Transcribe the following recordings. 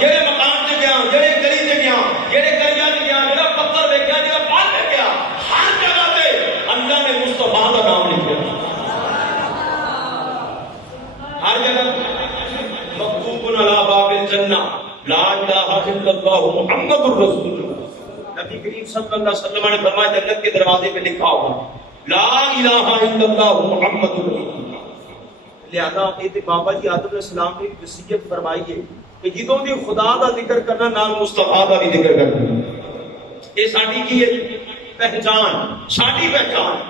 جہے مکان سے گیا جہے گلی سے گیا جہے گلیاں سے گیا جہاں پتھر دیکھا جہاں پال دیکھا ہر جگہ پہ اللہ نے مصطفیٰ کا نام لکھا ہر جگہ مکتوب علی باب الجنہ لا الہ الا اللہ محمد الرسول اللہ نبی کریم صلی اللہ علیہ وسلم نے فرمایا جنت کے دروازے پہ لکھا ہوگا لا الہ الا اللہ محمد الرسول اللہ لہذا یہ بابا جی آدم علیہ السلام نے وصیت فرمائی ہے کہ جدوں بھی خدا دا ذکر کرنا نال مصطفیٰ دا بھی ذکر کرنا یہ ساری کی ہے پہچان ساری پہچان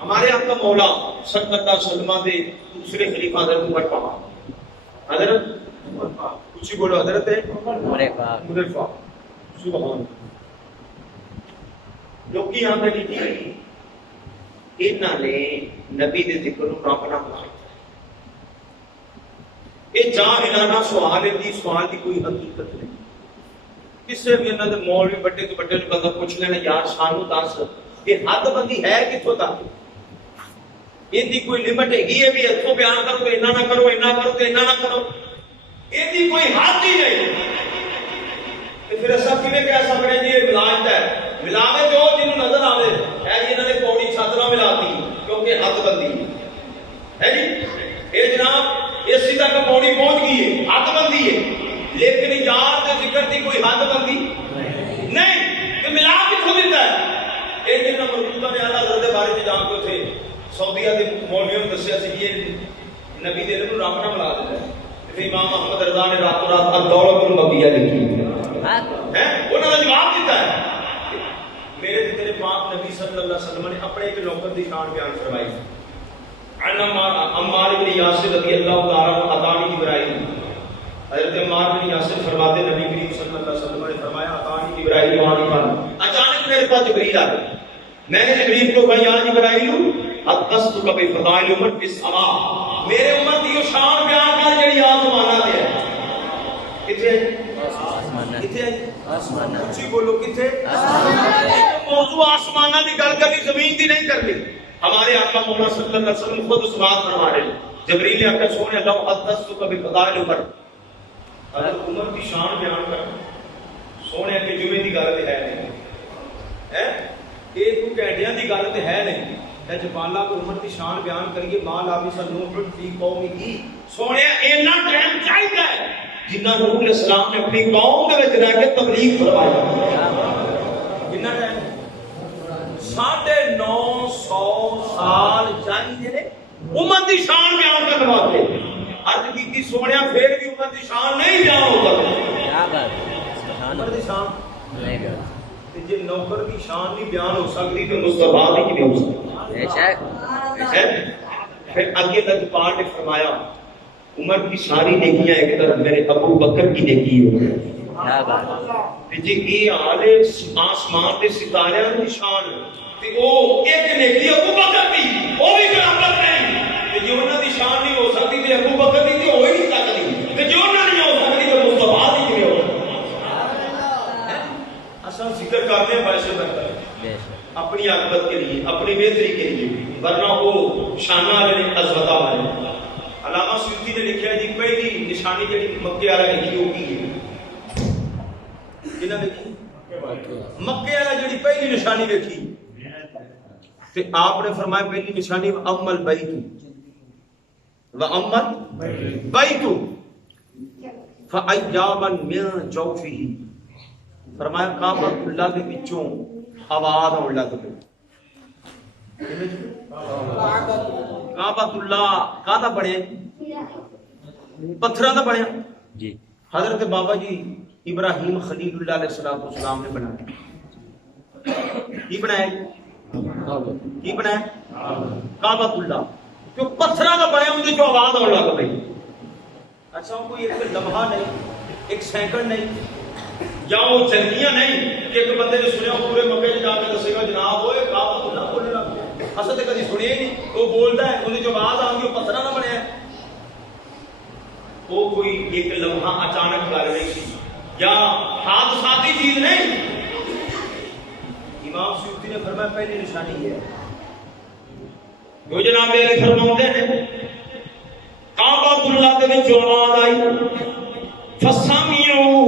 ہمارے آقا مولا صلی اللہ علیہ وسلم دے دوسرے خلیفہ حضرت عمر پاک حضرت کچھ بولو حضرت عمر پاک سبحان لوکی یہاں پہ نہیں انہوں نے نبی دے ذکر کو اپنا بنایا یہ جاہلانہ سوال ہے دی سوال دی کوئی حقیقت نہیں کسے بھی انہوں نے مولوی بڑے تو بڑے بندہ پوچھ لینا یار سانو دس یہ حد بندی ہے کتوں تک ان دی کوئی لمٹ ہے بھی اتوں بیان کرو تو اینا نہ کرو اینا کرو تو اینا نہ کرو ان دی کوئی حد ہی نہیں پھر ایسا کیویں کہہ سکتے ہیں جی یہ ملاج ہے ملاوے جو جنوں نظر آوے ہے جی انہوں نے پوڑی چھت نہ ملاتی کیونکہ حد بندی ہے جی یہ جناب اسی تک پوڑی پہنچ گئی ہے حد بندی ہے لیکن یار کے ذکر کی کوئی حد بندی نہیں کہ ملا کتوں دیتا ہے یہ جنہوں مربوطہ نے اعلیٰ حضرت کے بارے میں جان کو تھے سعودیہ کے مولویوں نے دسیا سی یہ نبی دے نوں رب نہ ملا دیتا ہے پھر امام محمد رضا نے راتوں رات الدولۃ المبیہ لکھی ہے انہوں نے جواب دیتا ہے میرے تیرے پاک نبی صلی اللہ علیہ وسلم نے اپنے ایک نوکر کی شان بیان فرمائی عمار بن یاسر رضی اللہ تعالیٰ عنہ عطانی جبرائیل حضرت عمار بن یاسر فرماتے نبی کریم صلی اللہ علیہ وسلم نے فرمایا عطانی جبرائیل وانی اچانک میرے پاس جبرائیل آ گئے میں نے جبرائیل کو کہا یا جبرائیل حدثتک بفضائل امت فی السماء میرے امت کی شان بیان کر جڑی آسماناں تے ہے کتے کتے آسماناں اچھی بولو کتے موضوع آسماناں دی گل کرنی زمین دی نہیں کرنی ہمارے آقا مولا صلی اللہ علیہ وسلم خود اس بات فرما رہے ہیں جبریل نے آقا سونے اللہ حدثتک بفضائل عمر حضرت عمر کی شان بیان کر سونے کے جمعے دی گل تے ہے نہیں ہے یہ کوئی گھنٹیاں دی گل تے ہے نہیں ہے جب اللہ کو عمر کی شان بیان کریے ماں لابس نوح فی قوم کی سونے اینا ٹائم چاہیے ہے جنہ نوح علیہ السلام نے اپنی قوم دے وچ رہ کے تبلیغ فرمائی کتنا ٹائم 950 سال چاہیے عمر کی شان بیان کرنے واسطے عرض کی سونیا پھر بھی عمر کی شان نہیں بیان ہوتا کیا بات عمر کی شان نہیں بیان جی نوکر کی شان نہیں بیان ہو سکتی تو مصطفیٰ کی نہیں ہو سکتی پھر آگے لجپال نے فرمایا عمر کی ساری نیکیاں ایک طرف میرے ابو بکر کی نیکی ہو جی یہ حال ہے آسمان کے ستارے کی شان تے او ایک نیکی ابو بکر دی وہ بھی برابر نہیں تے جو انہاں دی شان نہیں ہو سکتی تے ابو بکر دی تے ہو ہی نہیں سکتی تے جو انہاں نہیں ہو سکتی تے مصطفیٰ دی کیویں ہو اصل ذکر کرتے ہیں پیسے بہتر اپنی عاقبت کے لیے اپنی بہتری کے لیے ورنہ وہ شانہ والے عظمتہ والے علامہ سیوطی نے لکھا جی پہلی نشانی جڑی مکے والا لکھی ہوگی ہے جنہاں دیکھی مکے والا جڑی پہلی نشانی دیکھی کہ آپ نے فرمایا پہلی نشانی وَأَمَّ الْبَيْتُ وَأَمَّ الْبَيْتُ فَأَيَّامًا مِنْ جَوْفِهِ فرمایا کعبۃ اللہ کے وچوں آواز آن لگ پئی کعبۃ اللہ کاہدا بنیا پتھراں دا بنیا جی حضرت بابا جی ابراہیم خلیل اللہ علیہ السلام نے بنایا کی بنایا کی بنایا کعبۃ اللہ جو پتھراں دا بنیا اون دے جو آواز آن لگ پئی اچھا کوئی ایک لمحہ نہیں ایک سیکنڈ نہیں یا وہ چنگیاں نہیں کہ ایک بندے نے سنیا پورے مکے جا کے دسے گا جناب ہوئے کعبۃ اللہ بولنے لگ گیا اصل تے کدی سنیا ہی نہیں وہ بولدا ہے اون جو آواز آندی وہ پتھراں دا بنیا ہے وہ کوئی ایک لمحہ اچانک گل نہیں سی یا حادثاتی چیز نہیں امام سیوطی نے فرمایا پہلی نشانی یہ ہے جو جناب میرے فرماتے ہیں کعبۃ اللہ دے وچ آواز آئی فسمیعوا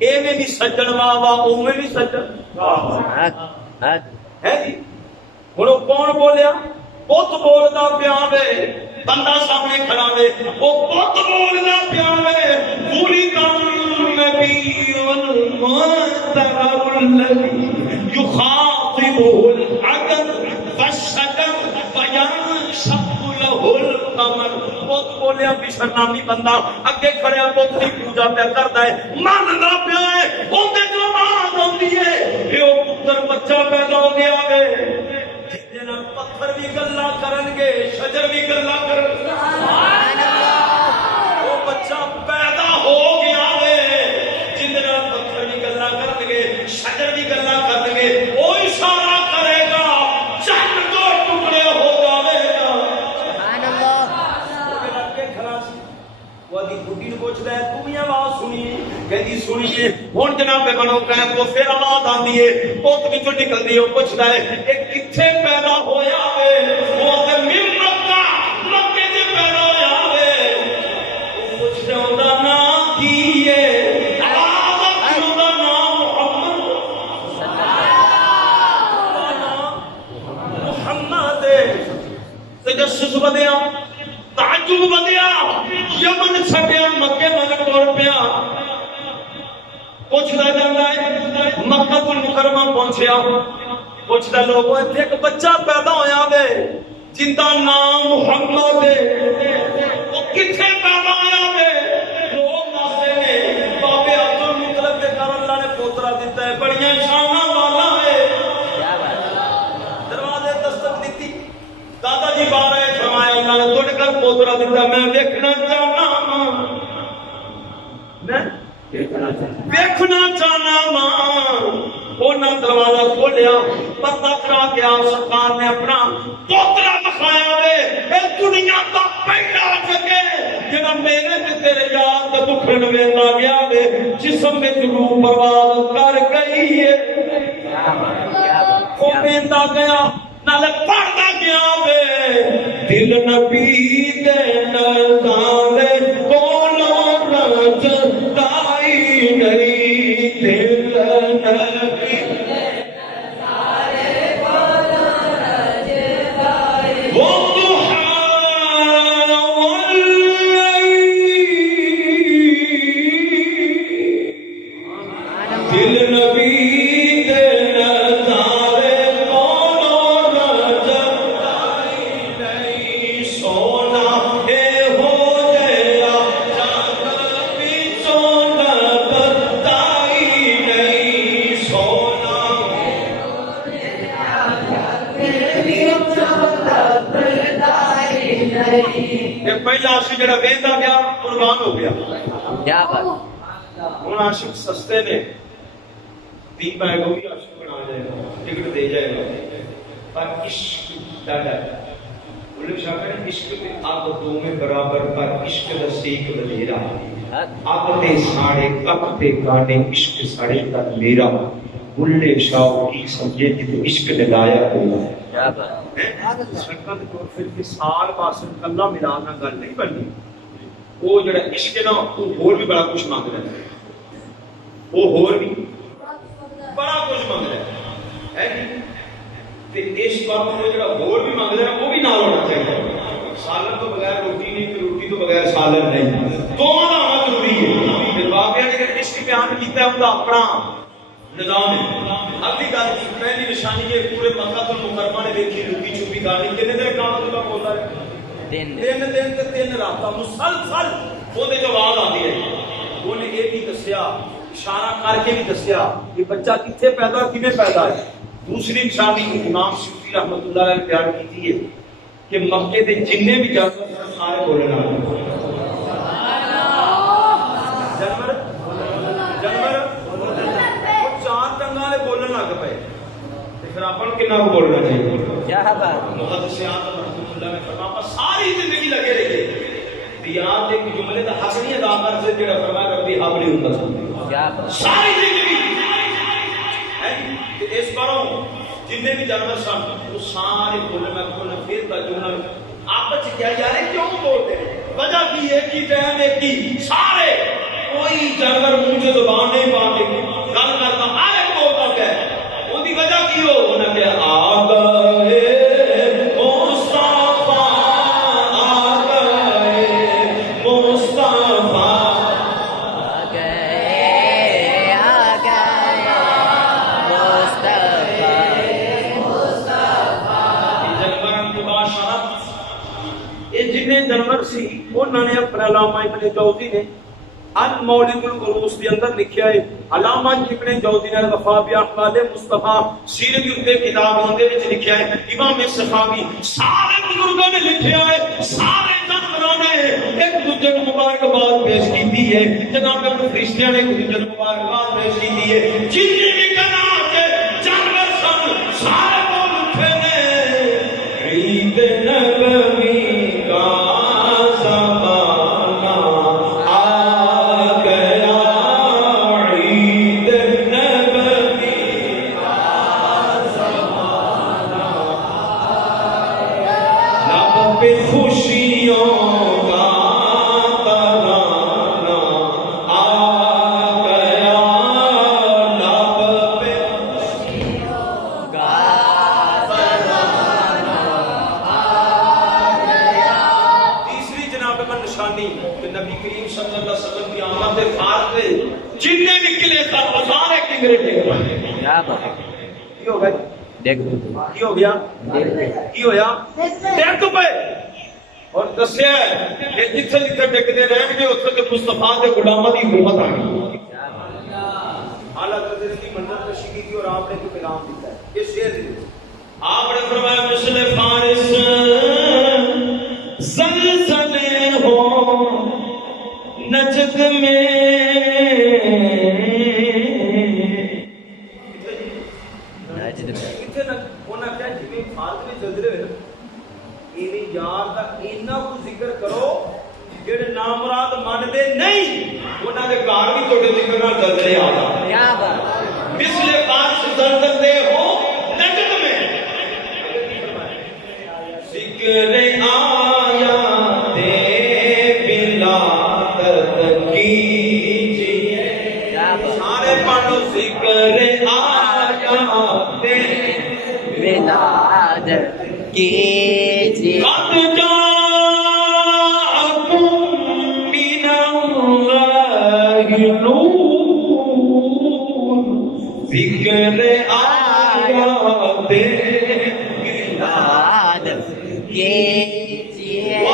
ایویں بھی سجن واہ واہ اوویں بھی سجن ہے جی ہن او کون بولیا بت بولدا پیا وے بندہ سامنے کھڑا وے او بت بولدا پیا وے پوری النبی والمنتهى الذي يخاطبه العدم والشجر فينشق له القمر بت بولیا بشرنامی بندہ اگے کھڑیا بت دی پوجا پیا کردا ہے مندا پیا ہے اونتے جو آواز آندی ہے کہ او پتر بچہ پیدا ہو گیا وے جنہاں پتھر بھی گلاں کرن گے شجر بھی گلاں کرن گے سبحان اللہ او بچہ پیدا ہو گیا وے جنہاں پتھر بھی گلاں کرن گے شجر بھی گلاں کرن گے او اشارہ کرے گا چند دو ٹکڑے ہو جاوے گا سبحان اللہ وہ لگ کے کھڑا سی وہ دی بڈی نوں پوچھدا ہے تو بھی آواز سنی کہندی سنیے ہن جناب بنو قائم کو پھر آواز آندی ہے پوت وچوں نکلدی ہے پوچھدا ہے اے کتھے پیدا ہویا وے وہ تے مکہ مکے تے پیدا ہویا وے او پوچھدا اوندا نام کی ہے آواز آتی اوندا نام محمد صلی اللہ محمد تجسس ودیا تعجب ودیا یمن چھڈیا مکے نال ٹر پیا پوچھتا جاتا ہے مکہ المکرمہ پہنچیا پوچھتا لوگوں اتنے ایک بچہ پیدا ہویا وے جن کا نام محمد ہے وہ کتنے پیدا ہویا وے لوگ ناسے نے بابے عبد المطلب کے گھر اللہ نے پوترا دیتا ہے بڑیاں شاناں والا ہے دروازے دستک دیتی دادا جی باہر آئے فرمایا اللہ نے تھوڑے گھر پوترا دیتا میں دیکھنا چاہنا میں دیکھنا چاہنا ماں انہاں دروازہ کھولیا پتہ کرا کے آپ سرکار نے اپنا پوترا دکھایا وے اے دنیا دا پہلا جگہ جڑا میرے تے تیرے یاد تے دکھن ویندا گیا وے جسم وچ روح پرواز کر گئی ہے او ویندا گیا نالے پڑھدا گیا وے دل نبی دے نظارے کولوں رج دائی نہیں دل نبی دے نظارے کولوں رج دائی وہ دل نبی دے نظارے پہلا عاشق جڑا ویندا گیا قربان ہو گیا کیا بات ہن عاشق سستے نے دی پائے گا بھی عاشق بنا جائے گا ٹکٹ دے جائے گا پر عشق ڈاڈا بولے شاہ کریں عشق تے آگ دو میں برابر پر عشق دا سیک ودیرا آگ تے ساڑے کپ تے گانے عشق ساڑے تک میرا بلے شاہ کی سمجھے کہ تو عشق نے لایا ہوگا سرکت کو پھر سال پاسن کلا ملانا گل نہیں بننی وہ جڑا عشق نا وہ ہور بھی بڑا کچھ مانگ رہا ہے وہ ہور بھی بڑا کچھ مانگ رہا ہے تے اس بات کو جڑا ہور بھی مانگ رہا ہے وہ بھی نال ہونا چاہیے سالن تو بغیر روٹی نہیں تے روٹی تو بغیر سالن نہیں دونوں دا ہونا ضروری ہے تے باقی نے عشق بیان کیتا ہے اندا اپنا نظام ہے اگلی گل کی پہلی نشانی یہ پورے مکہ المکرمہ نے دیکھی لکی چھپی گاڑی کتنے دیر کام کا ہوتا ہے تین دن تے تین راتاں مسلسل وہ دے جو آواز آتی ہے وہ نے یہ بھی دسیا اشارہ کر کے بھی دسیا کہ بچہ کتنے پیدا کیویں پیدا ہے دوسری نشانی امام سیوطی رحمۃ اللہ علیہ نے بیان کی ہے کہ مکے دے جننے بھی جانور سارے بولنے والے جانور بولن لگ پے پھر آپ کو کتنا بولنا چاہیے کیا بات محدثیات رحمۃ اللہ نے فرمایا ساری زندگی لگے رہیے یاد ایک جملے کا حق نہیں ادا کر سے جڑا فرمایا ربی حبلی ہوندا کیا ساری زندگی اس کرو جتنے بھی جانور سن وہ سارے بولنا پھر کا جملہ آپس کیا یار کیوں بولتے ہیں وجہ کی ایک ہی ٹائم ایک ہی سارے وہ کوئی جانور منہ سے زبان نہیں پا کے گل کرتا ہر ایک بولتا پیا ہے وہ دی وجہ کی ہو انہاں کہ آ گئے مصطفیٰ آ گئے مصطفیٰ جانور سی انہوں نے اپنا علامہ ابن جوزی نے المولد العروس کے اندر لکھا ہے علامہ ابن جوزی نے وفا باحوال مصطفیٰ سیرت کے اوپر کتاب اندر وچ لکھا ہے امام سخاوی سارے بزرگوں نے لکھا ہے سارے جانوراں نے ایک دوسرے کو مبارکباد پیش کی ہے جناب اپنے فرشتیاں نے ایک دوسرے کو مبارکباد پیش کی ہے جتنے بھی کائنات کے جانور سن سارے بول اٹھے نے عید نبوی اور دسیا کہ جتھے جتھے ڈگتے رہن گے اتنے تے مصطفیٰ دے غلاماں دی حکومت آ گئی اعلیٰ درجے کی منت کشی کی اور آپ نے جو پیغام دیتا ہے یہ شعر ہے آپ نے فرمایا مثل فارس زلزلے ہو نجد میں یار دا اینا کو ذکر کرو جڑے نامراد مانتے نہیں انہاں دے گھر بھی تواڈے ذکر نال زلزلے آ جاندے کیا بات مثل بارش زلزلے ہو نجد میں ذکر آیات ولادت کیجئے سارے پڑھو ذکر آیات ولادت کیجئے ذکر آیات ولادت کیجئے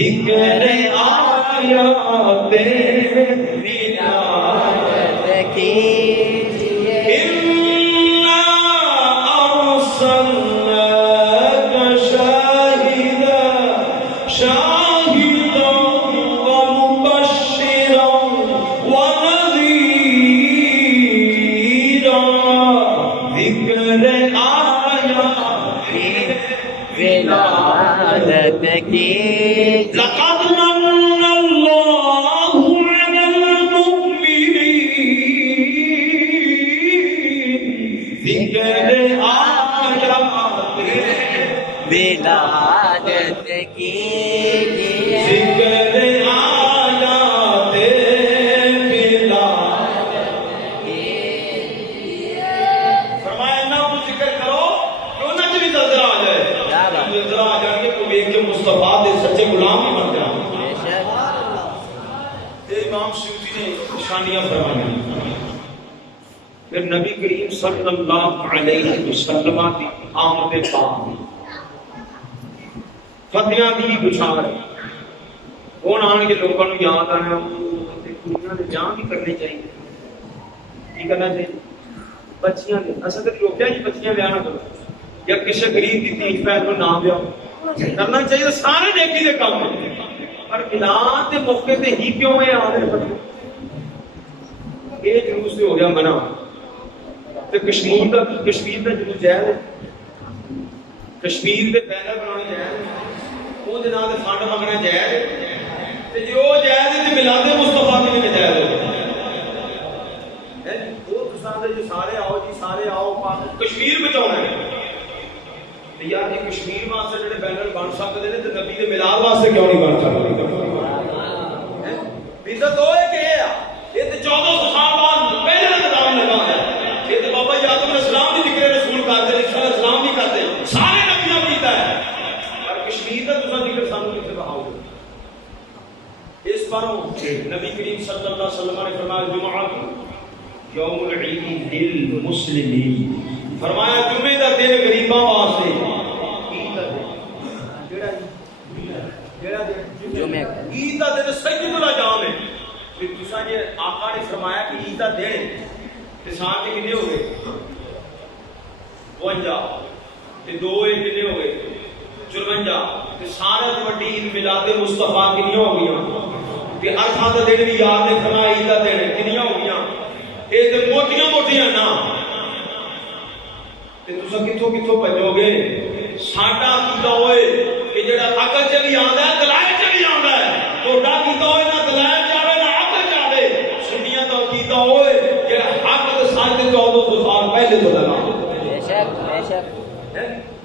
ذکر آیات ولادت کیجئے لقد من الله على المؤمنين ذكر آيات ولادت کیجئے ذکر آیات ولادت کیجئے فرمایا نہ وہ ذکر کرو کیوں نہ بھی زلزلہ آ جائے زلزلہ آ جائے کہ کوئی ایک مصطفیٰ دے سچے غلام ہی بن جائے امام سیوطی نے نشانیاں فرمائی پھر نبی کریم صلی اللہ علیہ وسلم کی آمد پاک فتحیاں دی بشارت کون آن کے لوگوں کو یاد آنا دنیا میں جان بھی کرنی چاہیے کی کرنا چاہیے بچیاں اصل تو روکیا جی بچیاں بیاہ نہ کرو یا کسی غریب کی تین پہن کو نہ بیاہ کرنا چاہیے سارے نیکی دے کام پر ملاد کے موقع تے ہی کیوں ہے آ رہے بچے یہ جلوس سے ہو گیا منع تے کشمیر کا جلوس جائز ہے کشمیر کے بینر بنانے جائز ہے وہ جناب دے فنڈ منگنا جائز ہے تے جو جائز ہے تے ملاد مصطفیٰ بھی نہیں جائز ہے وہ جی سارے آؤ جی سارے آؤ کشمیر بچاؤنا ہے یار یہ کشمیر واسطے جڑے بینر بن سکتے ہیں تو نبی کے ملاد واسطے کیوں نہیں بن سکتے عزت ہوئے کہ یہ تو 1400 سال بعد پہلے کا نظام لگا ہے یہ تو بابا جی آدم علیہ السلام کی ذکر رسول کرتے عیسیٰ علیہ السلام بھی کرتے سارے نبیوں کیتا ہے اور کشمیر کا دوسرا ذکر سانو کتنے بہاؤ اس پر نبی کریم صلی اللہ علیہ وسلم نے فرمایا جمعہ یوم العید للمسلمین فرمایا جمعے کا دن غریباں واسطے عید کا دن سید الجام ہے تساں جی آقا نے فرمایا کہ عید کا دن کسان کے کتنے ہو گئے 52 تے 2 کتنے ہو گئے 54 تے سارے تو بڑی عید میلاد مصطفیٰ کنی ہو گئی تے ہر تھان کا دن بھی یاد نے فرمایا عید کا دن کنی ہو گئی یہ تے موٹیاں موٹیاں نا تے تساں کتھوں کتھوں بھجو گے ساڈا کیتا ہوئے کہ جڑا عقل چ بھی آندا ہے دلائل چ بھی آندا ہے توڑا کیتا ہوئے نہ دلائل جاوے نہ عقل جاوے سنیاں دا کیتا ہوئے جڑا حق تے سچ 1400 سال پہلے تو لگا بے شک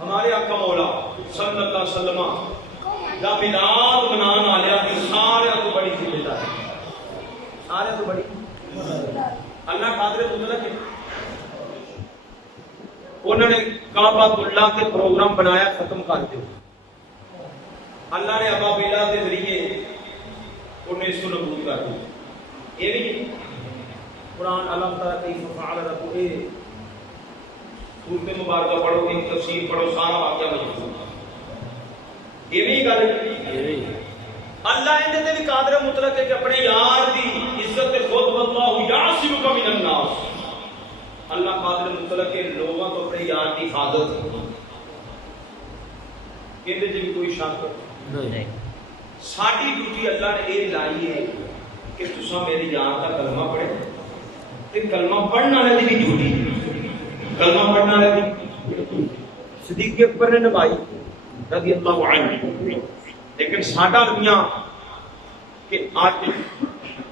ہمارے آقا مولا صلی اللہ علیہ وسلم دا میلاد منان والے کی سارے تو بڑی ذمہ داری سارے تو بڑی اللہ قادر مطلق انہوں نے کعبہ اللہ کے پروگرام بنایا ختم کر دیا اللہ نے ابا بیلا کے ذریعے انہیں اس کو نبوت کر دیا یہ بھی قرآن اللہ تعالیٰ کی فعال رب سورت مبارکہ پڑھو گے تفسیر پڑھو سارا واقعہ موجود یہ بھی گل اللہ اندر بھی قادر مطلق ہے کہ اپنے یار دی عزت خود واللہ یعصمک من الناس اللہ قادر مطلق کے لوگوں کو اپنے یار کی حفاظت کہندے جی کوئی شک نہیں ساری ڈیوٹی اللہ نے یہ لائی ہے کہ تساں میرے یار کا کلمہ پڑھے تے کلمہ پڑھنے والے دی بھی ڈیوٹی کلمہ پڑھنے والے دی صدیق اکبر نے نبھائی رضی اللہ عنہ لیکن ساڈا دنیا کہ آج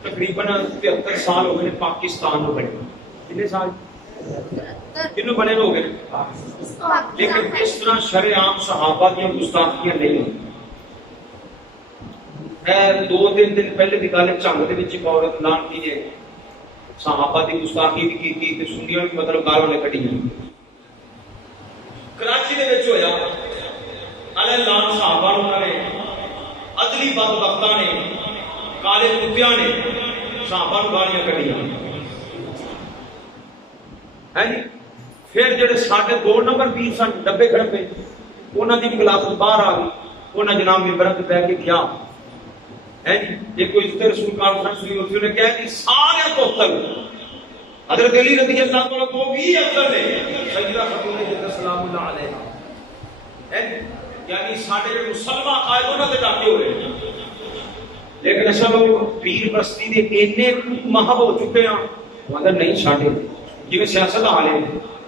تقریباً 73 سال ہو گئے پاکستان میں بنے کتنے سال کنوں بنے ہو گئے لیکن اس طرح شرع عام صحابہ کی گستاخیاں نہیں ہے 2-3 دن پہلے دی گل چنگ دے وچ ایک عورت لانتی نے صحابہ دی گستاخی بھی کی تے سنیاں بھی مطلب گالاں نے کڈیاں کراچی دے وچ ہویا علی لان صحابہ انہوں نے عدلی بدبختاں نے کالے کتیاں نے صحابہ نوں گالیاں کڈیاں ہے جی پھر جڑے ساڈے 2 نمبر 20 سن ڈبے کھڑے پے انہاں دی کلاس باہر آ گئی انہاں جناب ممبر تے بیٹھ کے کیا ہے جی یہ کوئی عزت رسول کانفرنس ہوئی اس نے کہا کہ سارے تو افضل حضرت علی رضی اللہ عنہ کو بھی افضل نے سیدہ خاتون جنت سلام اللہ علیہا ہے یعنی ساڈے جو مسلمان قائد انہاں تے ڈاکے ہو رہے لیکن ایسا لوگ پیر بستی دے اینے محب ہو چکے ہیں مگر نہیں ساڈے جی سیاست حال ہے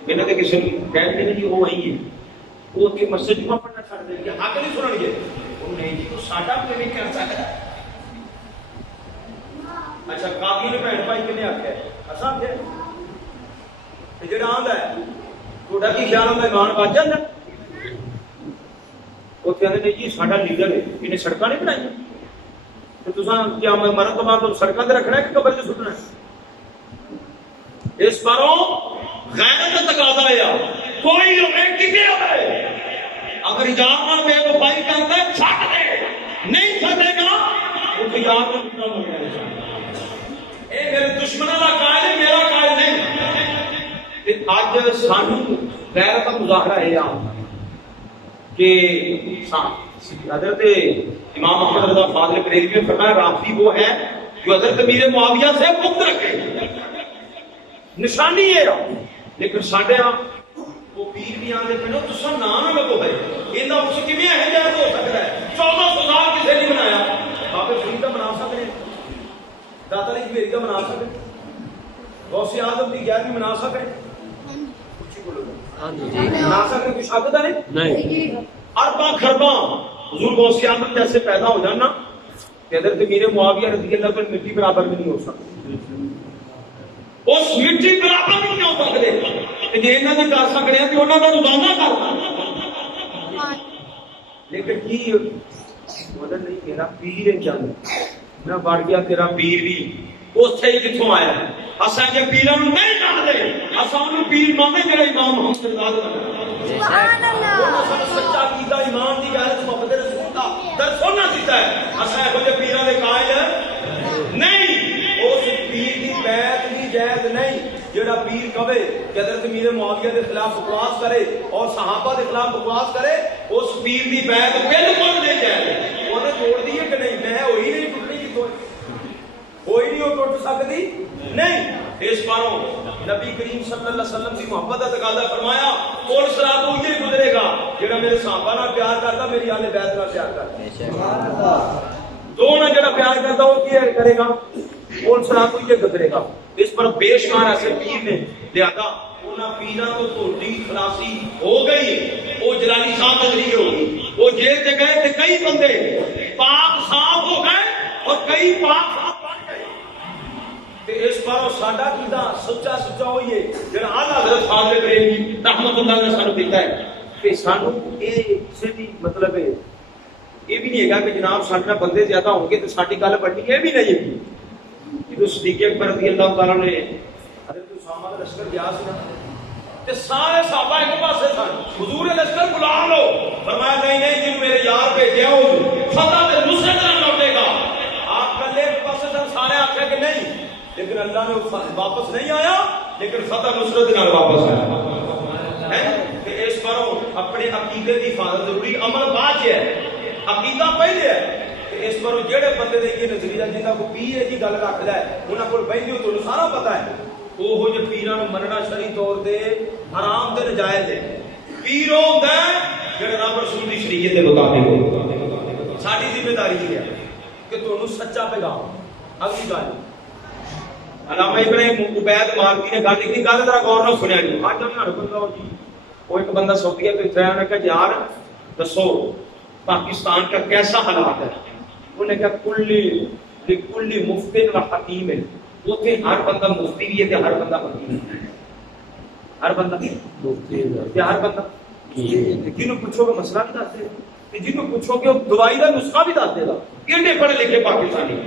میں نے کسی نے کہہ دیا جی وہ وہی ہے وہ کہ مسجد جمعہ پڑھنا چھڑ دیں گے حق نہیں سنن گے وہ نہیں جی تو ساڈا بھی نہیں کر سکتا اچھا قاضی نے بہن بھائی کنے آکھیا ہے اساں تے جڑا آندا ہے تھوڑا کی خیال ہوندا ایمان بچ جاندا وہ کہندے نے جی ساڈا لیڈر ہے انہیں سڑکاں نہیں بنائیاں تے تساں کیا مرد تو بعد سڑکاں تے رکھنا ہے کہ قبر تے سٹنا ہے اس پروں غیرت کا تقاضا ہے کوئی ہوے کتے ہوے اگر اجازت بے وفائی کرتا ہے چھٹ دے نہیں چھٹے گا وہ خیال میں پورا ہو جائے اے میرے دشمنوں کا قائل ہے میرا قائل نہیں تے اج سانو غیرت کا مظاہرہ ہے کہ حضرت امام احمد رضا فاضل بریلوی نے فرمایا رافضی وہ ہے جو حضرت امیر معاویہ سے بغض رکھے نشانی ہے لیکن ساڈے وہ پیر بھی آندے پے تو سن نہ لگو ہے ایندا اس کیویں ہے جائے ہو سکتا ہے 1400 سال کسے نہیں بنایا بابے فرید کا بنا سکتے داتا علی جبیری کا بنا سکتے غوث اعظم دی غیر بھی بنا سکتے اونچی بولو ہاں جی بنا سکتے کچھ شک نہیں ارباں خرباں حضور غوث اعظم جیسے پیدا ہو جانا کہ حضرت امیر معاویہ رضی اللہ عنہ مٹی برابر بھی نہیں ہو سکتا اس مٹی برابر نہیں ہو سکتے کہ جی انہوں نے کر سکتے ہیں تو انہوں کا روزانہ کر لیکن کی مدد نہیں میرا پیر ہے جان میں بڑھ گیا تیرا پیر بھی اتنے ہی کتوں آیا اصل جی پیروں نہیں جانتے اصل پیر مانتے جڑا امام محمد سچا کیتا ایمان کی غیرت محبت رسول کا در سونا دیتا ہے اصل یہو جہ پیراں دے قائل نہیں اس پیر کی بیعت بھی جائز نہیں جڑا پیر کہے کہ حضرت امیر معاویہ کے خلاف بکواس کرے اور صحابہ کے خلاف بکواس کرے اس پیر کی بیعت بالکل نہیں جائز انہیں توڑ دی ہے کہ نہیں میں وہی نہیں ٹوٹنی کی کوئی نہیں وہ ٹوٹ سکتی نہیں اس باروں نبی کریم صلی اللہ علیہ وسلم کی محبت کا تقاضا فرمایا اور صراط وہ یہ گزرے گا جڑا میرے صحابہ نال پیار کرتا میری اہل بیت نال پیار کرتا سبحان اللہ دونوں جڑا پیار کرتا وہ کیا کرے گا اور صراط وہ یہ گزرے گا اس پر بے شمار ایسے پیر نے لہذا انہاں پیراں تو توڑی خلاصی ہو گئی وہ جلالی صاحب تجریح ہو گئی وہ جیل تے گئے تے کئی بندے پاک صاف ہو گئے اور کئی پاک صاف بن گئے تے اس پر ساڈا کیدا سچا سچا ہوئیے جڑا اعلی حضرت فاضل بریلوی رحمت اللہ نے سانو دیتا ہے کہ سانو اے سے بھی مطلب ہے یہ بھی نہیں ہے کہ جناب ساڈے بندے زیادہ ہوں گے تو ساڈی گل بڑھنی یہ بھی نہیں ہے جدو صدیق اکبر رضی اللہ تعالیٰ نے حضرت اسامہ کا لشکر گیا سی تے سارے صحابہ ایک پاسے سن حضور لشکر بلا لو فرمایا نہیں نہیں جن میرے یار بھیجے ہو فتح تے نصرت نہ لوٹے گا آپ کلے ایک پاسے سن سارے آکھے کہ نہیں لیکن اللہ نے واپس نہیں آیا لیکن فتح نصرت نہ واپس آیا ہے کہ اس پر اپنے عقیدے کی حفاظت ضروری عمل بعد ہے عقیدہ پہلے ہے اس پر جڑے بندے دے یہ نظریہ جنہاں کو پیر جی گل رکھدا ہے انہاں کول بہندے ہو تو سارا پتہ ہے وہ جو پیراں نوں مننا شرعی طور تے حرام تے ناجائز ہے پیر ہوندا ہے جڑا رب رسول دی شریعت دے مطابق ہو ساری ذمہ داری ہے کہ تانوں سچا پیغام اگلی گل علامہ ابن عبید مالکی نے گل لکھی گل ذرا غور نال سنیا جی اج ہن بندہ جی وہ ایک بندہ سعودیہ تو اتریا نے کہا یار دسو پاکستان کا کیسا حالات ہے انہوں نے کہا کلی مفتن و حکیم ہے وہ تھے ہر بندہ مفتی بھی ہے ہر بندہ حکیم ہے ہر بندہ مفتی ہے ہر بندہ جنہوں پوچھو گے مسئلہ بھی دس دے گا جنہوں پوچھو گے دوائی کا نسخہ بھی دس دے گا ایڈے پڑھے لکھے پاکستانی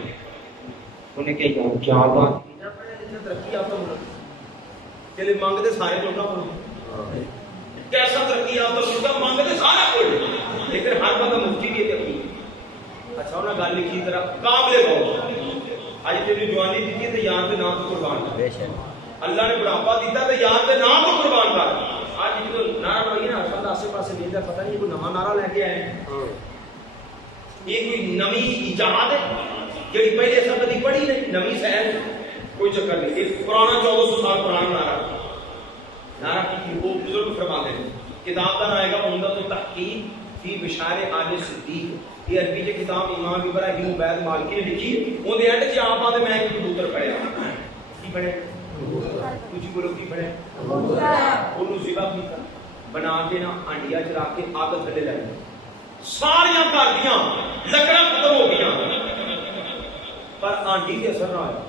انہیں کہا یار کیا بات ترقی آپ چلے مانگتے سارے لوگ کیسا ترقی آپ مانگتے سارا کوئی لیکن ہر بندہ مفتی بھی ہے اچھا انہوں نے گل لکھی طرح قابل بہت اج تیری جوانی دیتی ہے تو یار کے نام تو قربان کر اللہ نے بڑھاپا دیتا تو یار کے نام تو قربان کر اج جو نعرہ لگی نا ہر آسے پاسے ویکھدا پتہ نہیں کوئی نواں نعرہ لے کے آئے یہ کوئی نویں ایجاد ہے جڑی پہلے سب کدی پڑھی نہیں نویں سائنس کوئی چکر نہیں ایک پرانا 1400 سال پرانا نعرہ کی وہ بزرگ فرماتے ہیں کتاب کا نام آئے گا عمدۃ التحقیق فی بشار آل صدیق یہ عربی کی کتاب امام ابراہیم عبید مالکی نے لکھی اون دے اینڈ چ آپ آتے میں ایک کبوتر پڑھیا کی پڑھے کچھ بولو کی پڑھے اونوں ذبح کیتا بنا کے نا ہانڈیا چ رکھ کے اگ تھلے لے ساری گھر دیاں لکڑاں ختم ہو گئیاں پر ہانڈی تے اثر نہ آیا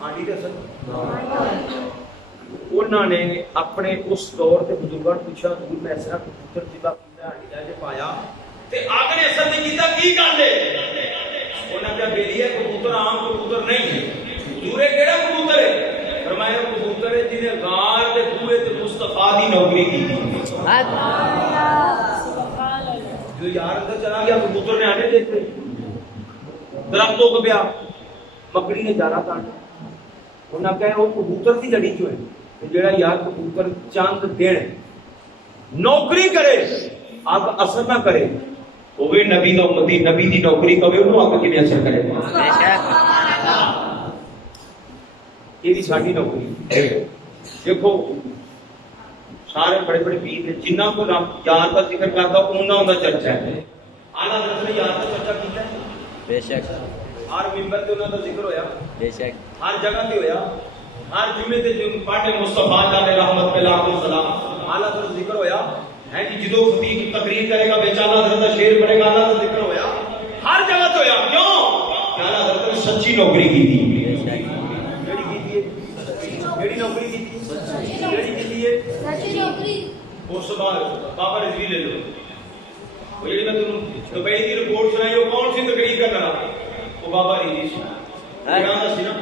ہانڈی تے اثر انہوں نے اپنے اس دور کے بزرگوں نے پوچھا حضور میں ایسا کبوتر ذبح کیتا ہانڈی لے پایا تے اگ نے اثر نہیں کیتا کی گل ہے انہاں کہا بیلی ہے کبوتر عام کبوتر نہیں ہے حضور کیڑا کبوتر ہے فرمایا کبوتر ہے جنہیں غار دے بوئے تے مصطفیٰ دی نوکری کی سبحان اللہ جو یار اندر چلا گیا کبوتر نے آنے دیکھتے درختوں کو پیا مکڑی نے جالا کاٹا انہاں کہا وہ کبوتر کی لڑی جو ہے جڑا یار کبوتر چاند دن نوکری کرے اب اثر نہ کرے وہ نبی دا امتی نبی دی نوکری کرے انہوں آگے کیویں اثر کرے یہ بھی ساری نوکری دیکھو سارے بڑے بڑے پیر نے جنہاں کو یار کا ذکر کرتا انہاں دا چرچا ہے اعلیٰ حضرت نے یار کا چرچا کیتا ہے بے شک ہر ممبر تے انہاں دا ذکر ہویا بے شک ہر جگہ تے ہویا ہر جمعے تے جم پاٹے مصطفیٰ علیہ رحمت پہ لاکھ سلام اعلیٰ حضرت ذکر ہویا ہے کہ جدو خطیب تقریر کرے گا بیچ اعلیٰ حضرت کا شعر پڑھے گا اعلیٰ حضرت ذکر ہویا ہر جگہ تے ہویا کیوں کہ اعلیٰ حضرت نے سچی نوکری کی تھی جڑی کی تھی اس بعد بابا رضوی لے لو. وہ جی میں تمہیں دبئی کی رپورٹ سنائی وہ کون سی تقریر کرنا رہا وہ بابا رضوی سی نا.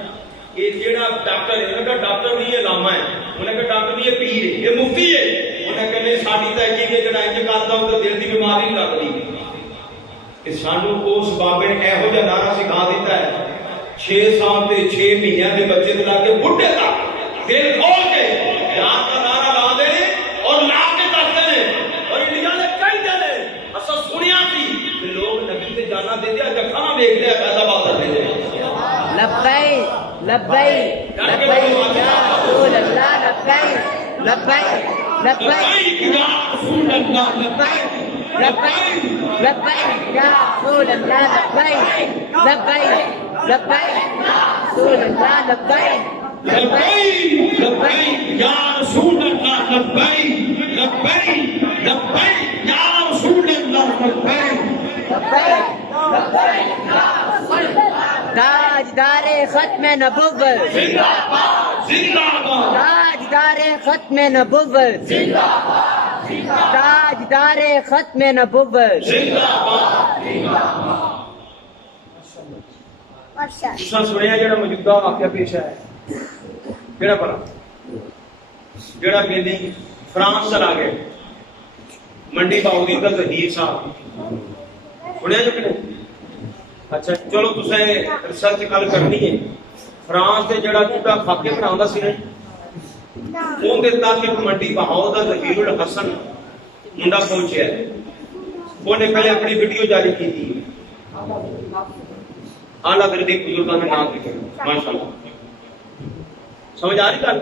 یہ جیڑا ڈاکٹر ہے انہوں نے کہا ڈاکٹر نہیں ہے علامہ ہے, انہوں نے کہا ڈاکٹر نہیں ہے پیر ہے, یہ مفتی ہے. انہوں نے کہا نہیں ساڈی تحقیق ہے جڑا انج کردا ہوں تے دل دی بیماری نہیں لگدی. کہ سانو اس بابے نے ایہو جہا نعرہ سکھا دیتا ہے 6 سال تے 6 مہینے دے بچے تے لا کے بڈھے تک دل کھول کے یاد کا نعرہ لا دے اور لا کے دستے نے. اور انڈیا نے کہندے نے اساں سنیا سی کہ لوگ نبی تے جانا دیندے اج کھانا ویکھ لیا پیدا بات دے لبیک لبیک لبیک یا رسول اللہ لبیک لبیک لبیک یا رسول اللہ لبیک لبیک لبیک یا رسول اللہ لبیک لبیک لبیک یا رسول اللہ لبیک لبیک لبیک یا رسول اللہ لبیک لبیک لبیک یا رسول اللہ لبیک لبیک لبیک یا رسول اللہ. تاجدار ختم نبوت زندہ باد زندہ باد تاجدار ختم نبوت زندہ باد تاجدار ختم نبوت زندہ باد. تساں سنیا جڑا موجودہ واقعہ پیش ہے کیڑا بڑا جڑا کہندی فرانس چلا گئے منڈی باودی کا ظہیر صاحب سنیا جو کہ نہیں. اچھا چلو تسیں ریسرچ کل کرنی ہے. فرانس دے جڑا چٹا خاکے بناوندا سی نا اون دے تک ایک منڈی بہاؤ دا ظہیر الحسن منڈا پہنچیا ہے. اونے پہلے اپنی ویڈیو جاری کی تھی اعلیٰ درجے کے بزرگاں نے نام لکھے ماشاءاللہ. سمجھ آ رہی گل؟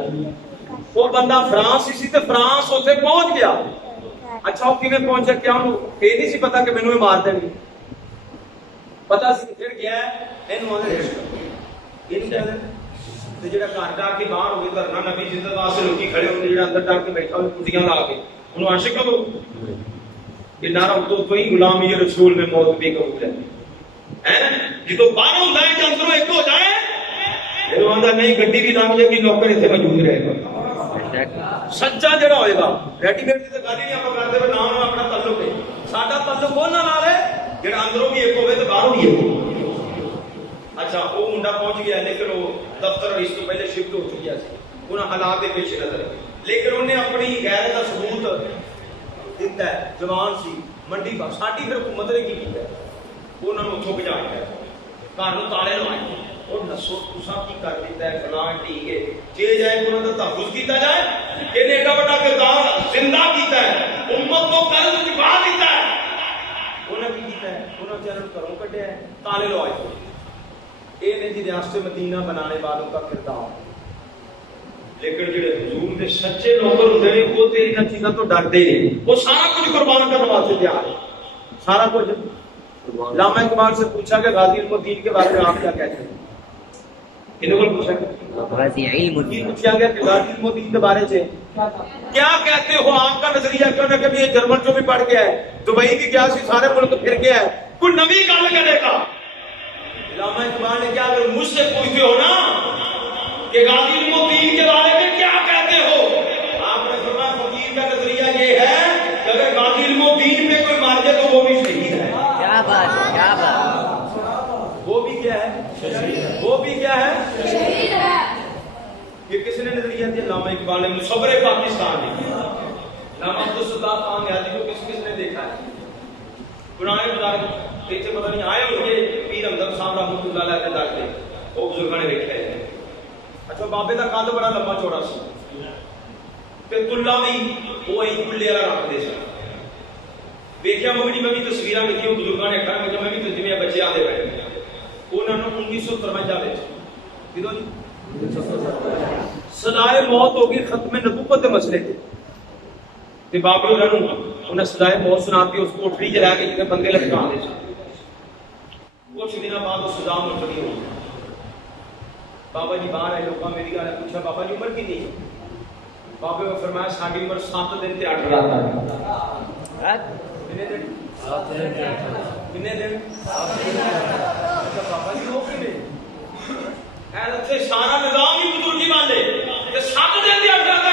وہ بندہ فرانس سی تے فرانس اوتھے پہنچ گیا. اچھا وہ کیویں پہنچا کیا انہوں یہ نہیں سی پتا کہ مینوں مار دیں گے. پتا سی پھر گیا اینو آنے یہ کہہ دیں تے جڑا گھر ڈا کے باہر ہو گیا دھرنا نبی زندہ واسطے لوکی کھڑے ہوندے جڑا اندر ڈا کے بیٹھا ہوئے کٹیاں لا کے انہوں عاشق کرو کہ نعرہ تو ہی غلامی رسول میں موت بھی قبول ہے جدو باہر ہوندا ہے کہ اندروں ایک ہو جائے یہ آندا نہیں گڈی بھی لنگ جائے گی نوکر اتنے موجود رہے گا. سچا جڑا ہوئے گا ریڈی میڈ کی تو گل ہی نہیں آپ کرتے ہوئے نام اپنا تعلق ہے. ساڈا تعلق وہ نال ہے جڑا اندروں بھی ایک ہوئے تو باہروں بھی ایک ہو. اچھا وہ منڈا پہنچ گیا لیکن وہ دفتر اس تو پہلے شفٹ ہو چکیا سی انہاں حالات کے پیش نظر لیکن انہیں اپنی غیرت کا ثبوت دیتا ہے. جوان سی منڈی با ساڈی پھر حکومت نے کی کیتا ہے انہوں نے اتوں بجا دیا گھر نوں تالے لوائے اور نسو تساں کی کر دیتا ہے فلاں ٹھیک ہے جے جائے انہوں کا تحفظ کیتا جائے کہ ایڈا بڑا کردار زندہ کیتا ہے امت کو قرض چکا دیتا ہے. انہوں نے کی کیتا ہے انہوں نے چہروں گھروں کڈیا ہے تالے لوائے یہ نے جی ریاست مدینہ بنانے والوں کا کردار. لیکن جڑے حضور دے سچے نوکر ہوندے نے وہ تے انہاں چیزاں تو ڈرتے ہیں وہ سارا کچھ قربان کرنے واسطے تیار ہے سارا کچھ. علامہ اقبال سے پوچھا کہ غازی علم الدین کے بارے میں آپ کیا کہتے ہیں انہوں نے پوچھا غازی علم الدین پوچھا گیا کہ غازی علم الدین کے بارے سے کیا کہتے ہو آپ کا نظریہ کیوں نہ کبھی یہ جرمن جو بھی پڑھ گیا ہے دبئی بھی گیا سی سارے ملک پھر گیا ہے کوئی نوی گل کرے گا. علامہ اقبال نے کیا اگر مجھ سے پوچھتے ہو نا کہ غازی علم الدین کے بارے میں کیا کہتے ہو آپ نے فرمایا فقیر کا نظریہ یہ ہے کہ اگر غازی علم الدین میں کوئی مر جائے تو وہ بھی شہید ہے. کیا بات ہے کیا بات. وہ بھی کیا ہے وہ بھی کیا ہے شہید ہے. یہ کس نے نظریہ دیا علامہ اقبال نے مصور پاکستان نے. علامہ عبدالستار خان نیازی کو کس نے دیکھا ہے پرانے بزرگ ایتھے پتہ نہیں آئے ہوں گے پیر ہمدرد صاحب رحمۃ اللہ علیہ کے داخلے وہ بزرگاں نے دیکھا ہے. اچھا بابے دا قد بڑا لمبا چوڑا سی تے تلا بھی وہ ایک کلے والا رکھدے سن. دیکھا مجھے میں بھی تصویراں لکھیاں بزرگاں نے کہا کہ میں بھی ترجمے بچے آدھے پڑے انہوں نے 1953 کدوں جی سزائے موت ہوگی ختم نبوت کے مسئلے تے بابے انہوں نے سزائے موت سناتی اس کوٹری جلا کے جتنے بندے لٹکا دے سن. کچھ دنوں بعد وہ سزا منتقل ہو گئی. بابا جی باہر آئے لوگوں میری گل پوچھا بابا جی عمر کتنی ہے بابے نے فرمایا ساری عمر 7 دن تے 8 رات. کنے دن بابا جی ہو کے سارا نظام ہی بزرگی والے 7 دن تے 8 رات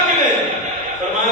فرمایا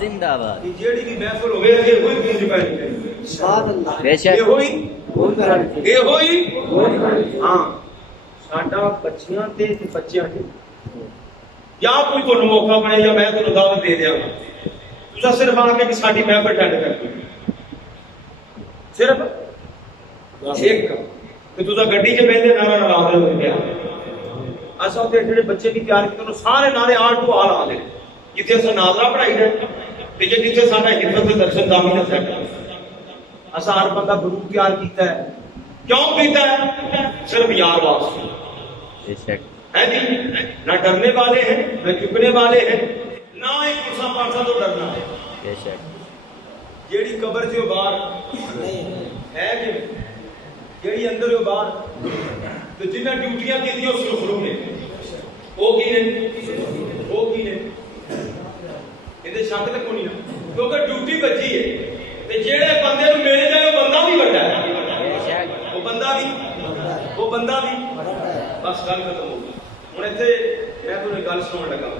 زندہ باد کہ جیڑی بھی محفل ہوئے یہ ہوئی گونج پڑی چاہیے سبحان اللہ بے یہ شک ہوئی یہ ہوئی ہاں ساڈا بچیاں تے بچیاں تے یا کوئی کو موقع بنے یا میں تو دعوت دے دیاں تسا صرف آ کے کہ ساڈی محفل اٹینڈ کر صرف ایک کہ تسا گڈی چ بیٹھے نعرہ لا دے ہو گیا اساں تے جڑے بچے بھی تیار کیتے سارے نعرے آل ٹو آل آ دے جتھے اساں ناظرہ پڑھائی دے تے جتھے ساڈا حفظ درشن دامی دا سیٹ اساں ہر بندہ گروپ تیار کیتا ہے کیوں کیتا ہے صرف یار واسطے بے شک ہے جی نہ ڈرنے والے ہیں نہ چکنے والے ہیں نہ ایک دوسرا پاسا تو ڈرنا ہے بے شک جیڑی قبر سے باہر ہے کہ جیڑی اندر ہو باہر تو جنہیں ڈیوٹیاں کی اس شروع نے وہ کی نے وہ کی نے یہ شک تو کوئی نہیں کیونکہ ڈیوٹی بچی ہے تے جیڑے بندے نوں مل جائے وہ بندہ بھی بڑا ہے وہ بندہ بھی بس گل ختم ہو گئی ہوں اتنے میں تمہیں گل سنا لگا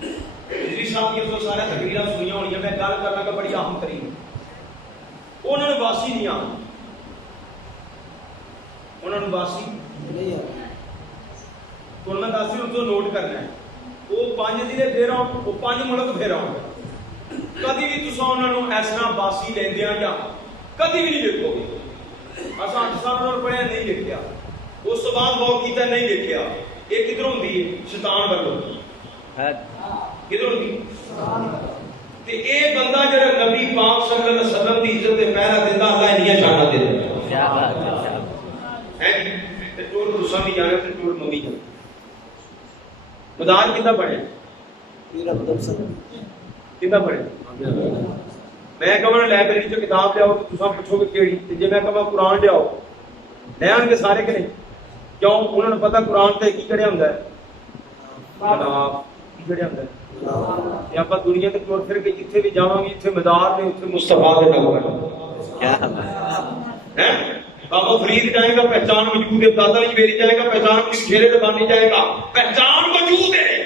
بجلی صاحب کی تو سارے تقریریں سنیا ہونی میں گل کرنا کہ بڑی اہم ترین انہوں نے واسی نہیں آ انہوں نے واسی نہیں ہوں میں دس ان کو نوٹ کرنا ہے وہ 5 ضلع پھر آؤ وہ 5 ملک پھر آؤ کدی بھی تصا انہوں نے اس طرح باسی لیندیا یا کدی بھی نہیں دیکھو گے اصا 8 سال پڑھیا نہیں دیکھا اس تو بعد غور کیتا نہیں دیکھا یہ کدھر ہوندی ہے شیطان والوں کدھر ہوندی تے اے بندہ جڑا نبی پاک صلی اللہ علیہ وسلم دی عزت تے پہرا دیندا اللہ انہاں شاناں دے دیندا کیا بات ہے تے ٹور دوسرا نہیں جانا تے ٹور نبی جانا مدار کتنا پڑھے پیر عبد الصمد کتنا پڑھے میں کہاں لائبریری چ کتاب لیاؤ تو تساں پوچھو کہ کیڑی تے جے میں کہاں قرآن لیاؤ لے آن کے سارے کہ نہیں کیوں انہوں نے پتا قرآن تے کی چڑھیا ہوندا ہے کتاب کی چڑھیا ہوندا ہے یا آپ دنیا تے ٹور پھر کے جتھے بھی جاواں گے اتنے مدار نے اتنے مصطفیٰ دے نام ہے بابا فرید جائے گا پہچان وجود ہے دادا جبیری جائے گا پہچان کسی شیرے دبانی جائے گا پہچان وجود ہے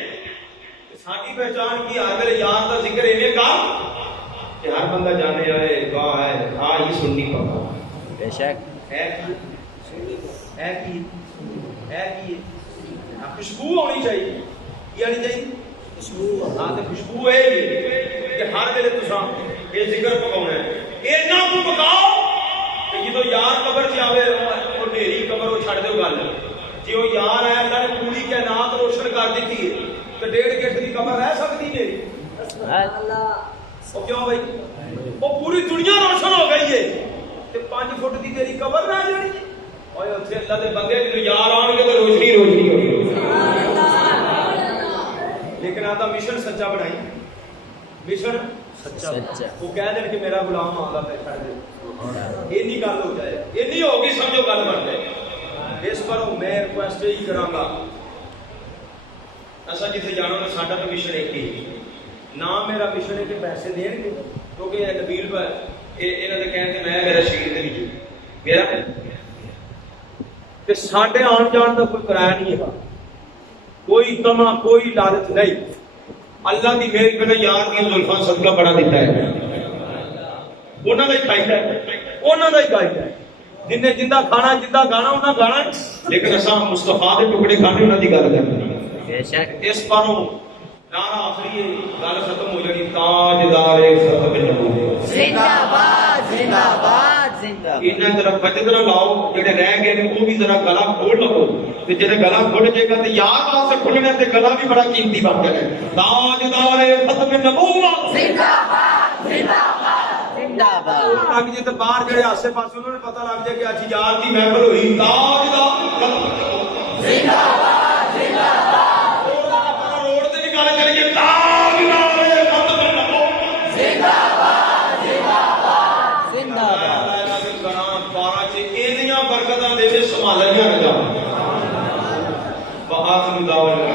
ساری پہچان کی ہر میرے یار کا ذکر انہیں کا کہ ہر بندہ جانے آئے واہ ہے ہاں یہ سننی پکا بے شک ہے کی خوشبو ہونی چاہیے یہ آنی چاہیے خوشبو ہاں تو خوشبو ہے کہ ہر ویلے تساں یہ ذکر پکاؤنا ہے اتنا کو پکاؤ کہ جدو یار قبر چ آوے وہ ڈیری قبر وہ چھڑ دو گل جی وہ یار ہے اللہ نے پوری کائنات روشن کر دیتی ہے تو 1.5 گٹ کی قبر رہ سکتی ہے وہ کیوں بھائی وہ پوری دنیا روشن ہو گئی ہے تے 5 فٹ کی تیری قبر رہ جانی ہے اوے اوتھے اللہ دے بندے تے یار آن کے تے روشنی روشنی ہو گئی لیکن آتا مشن سچا بنائی مشن سچا وہ کہہ دین کہ میرا غلام آندا پہ چھڑ دے اینی گل ہو جائے اینی ہوگی سمجھو گل بن جائے اس پر میں ریکویسٹ ہی کراں گا اسا جتھے جانا ہے ساڈا تو مشن ایک ہی نہ میرا مشن ہے کہ پیسے دین گے کیونکہ نبیل پر انہاں دے کہن تے میں میرا شہید دے وچ میرا تے ساڈے آن جان دا کوئی کرایہ نہیں ہے کوئی تما کوئی لالچ نہیں اللہ دی میرے بنا یار دی زلفاں صدقہ بڑا دیتا ہے انہاں دا ہی فائدہ ہے انہاں دا ہی فائدہ ہے جن نے جندہ کھانا جندہ گانا انہاں گانا لیکن اساں مصطفیٰ دے ٹکڑے کھانے انہاں دی گل کرنی بے شک اس پاروں نعرہ آخری گل ختم ہو جانی تاجدار ختم نبوت زندہ باد زندہ باد زندہ باد انہاں طرف بچے طرح لاؤ جڑے رہ گئے نے وہ بھی ذرا گلا کھول لو تے جڑے گلا کھل جائے گا تے یار واسطے کھلنے تے گلا بھی بڑا قیمتی بن جائے تاجدار ختم نبوت زندہ باد زندہ باد زندہ باد لگ جے تے باہر جڑے آسے پاسے انہوں نے پتہ لگ جائے کہ اج یار دی محفل ہوئی تاجدار ختم نبوت زندہ باد زندہ باد روڈ تے بھی گل چلیے تاجدار ختم نبوت زندہ باد زندہ باد زندہ برکتاں دے سنبھالیا جا بہت مداوع